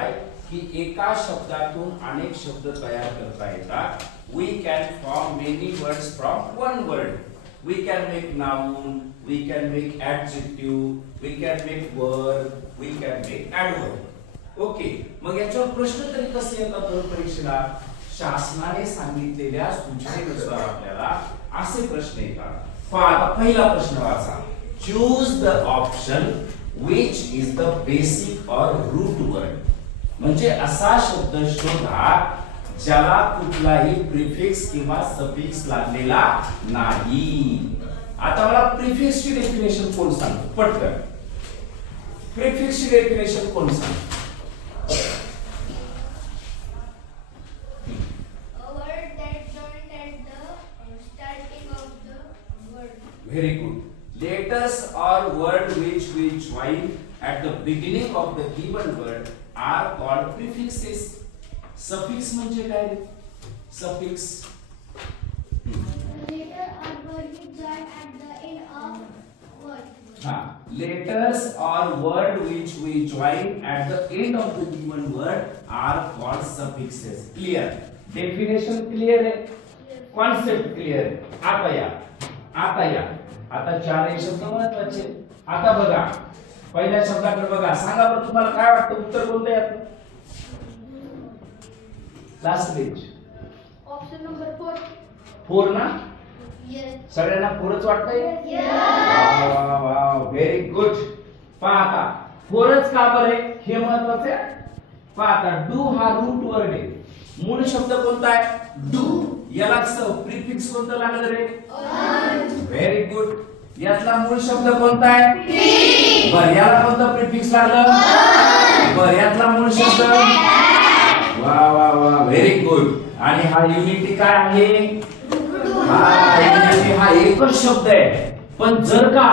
की एका शब्दातून अनेक शब्द तयार करता येतात. We can form many words from one word. We can make noun, we can make adjective, we can make verb, we can make adverb. Okay, मग याच्यावर प्रश्न तरी कसे येतात परीक्षेला? शासनाने सांगितलेल्या सूचनेनुसार आपल्याला असे प्रश्न येतात. पहिला प्रश्न वाचा. Choose the option which is the basic or root word. म्हणजे असा शब्द शोधा ज्याला कुठलाही प्रिफिक्स किंवा सफिक्स लागलेला नाही. आता मला प्रिफिक्स ची डेफिनेशन कोण सांगतो? पटकन प्रिफिक्स ची डेफिनेशन कोण सांगतो? Very good. Letters or word which we join at the beginning of the given word are called prefixes. Suffix म्हणजे काय? Suffix. Letter or word we join at the end of word. Letters or word which we join at the end of the given word are called suffixes. Clear? Definition clear है? Concept clear है? आता चार एक शब्द महत्वाचे. आता बघा पहिल्या शब्दाकडे बघा. सांगा बरं तुम्हाला काय वाटतं उत्तर कोणतं आहे? Last page. Option number 4. 4 ना? यस. सगळ्यांना 4च वाटतंय? यस. Wow very good. पहा आता 4च का बरं आहे हे महत्वाचं आहे. पहा आता डू हा रूट वर्ड आहे. मूळ शब्द कोणता आहे? डू. याला प्रिफिक्स कोणतं लागलं रे? Very good. यातला मूळ शब्द कोणता आहे? बर. याला कोणतं प्रिफिक्स लागलं? बर. यातला मूळ शब्द वा वा वा व्हेरी गुड. आणि हा युनिटी काय आहे? युनिटी हा एकच शब्द आहे. पण जर का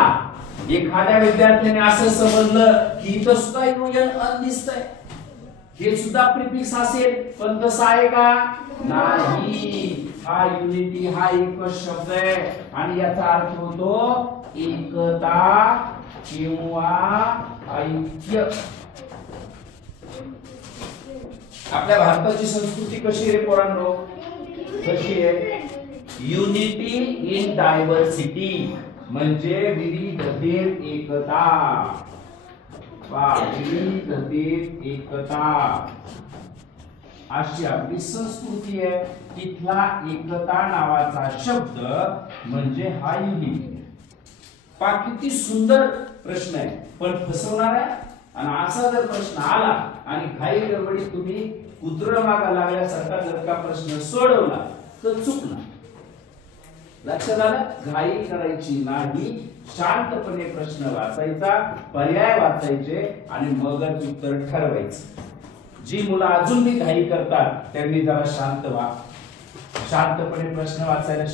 एखाद्या विद्यार्थ्याने असं समजलं की इथं सुद्धा युनियन अन दिसतंय, हे सुद्धा प्रिफिक्स असेल, पण तसं आहे का? नाही. हा युनिटी हा एकच शब्द आहे आणि याचा अर्थ होतो एकता किंवा ऐक्य. आपल्या भारताची संस्कृती कशी आहे पोरांनो? कशी आहे? युनिटी इन डायव्हर्सिटी म्हणजे विविधतेत एकता. विविधतेत एकता अशी आपली संस्कृती आहे. तिथला एकता नावाचा शब्द म्हणजे हा युनिटी. पहा किती सुंदर प्रश्न आहे, पण फसवणार आहे. आणि असा जर प्रश्न आला आणि घाई गडबडीत तुम्ही कुत्रा मागा लागल्यासारखा जर का प्रश्न सोडवला तर चुकणार. लक्षात आलं? घाई करायची नाही. शांतपणे प्रश्न वाचायचा, पर्याय वाचायचे आणि मगच उत्तर ठरवायचं. जी मुलं अजून मी घाई करतात त्यांनी जरा शांत व्हा. शांतपणे प्रश्न वाचायला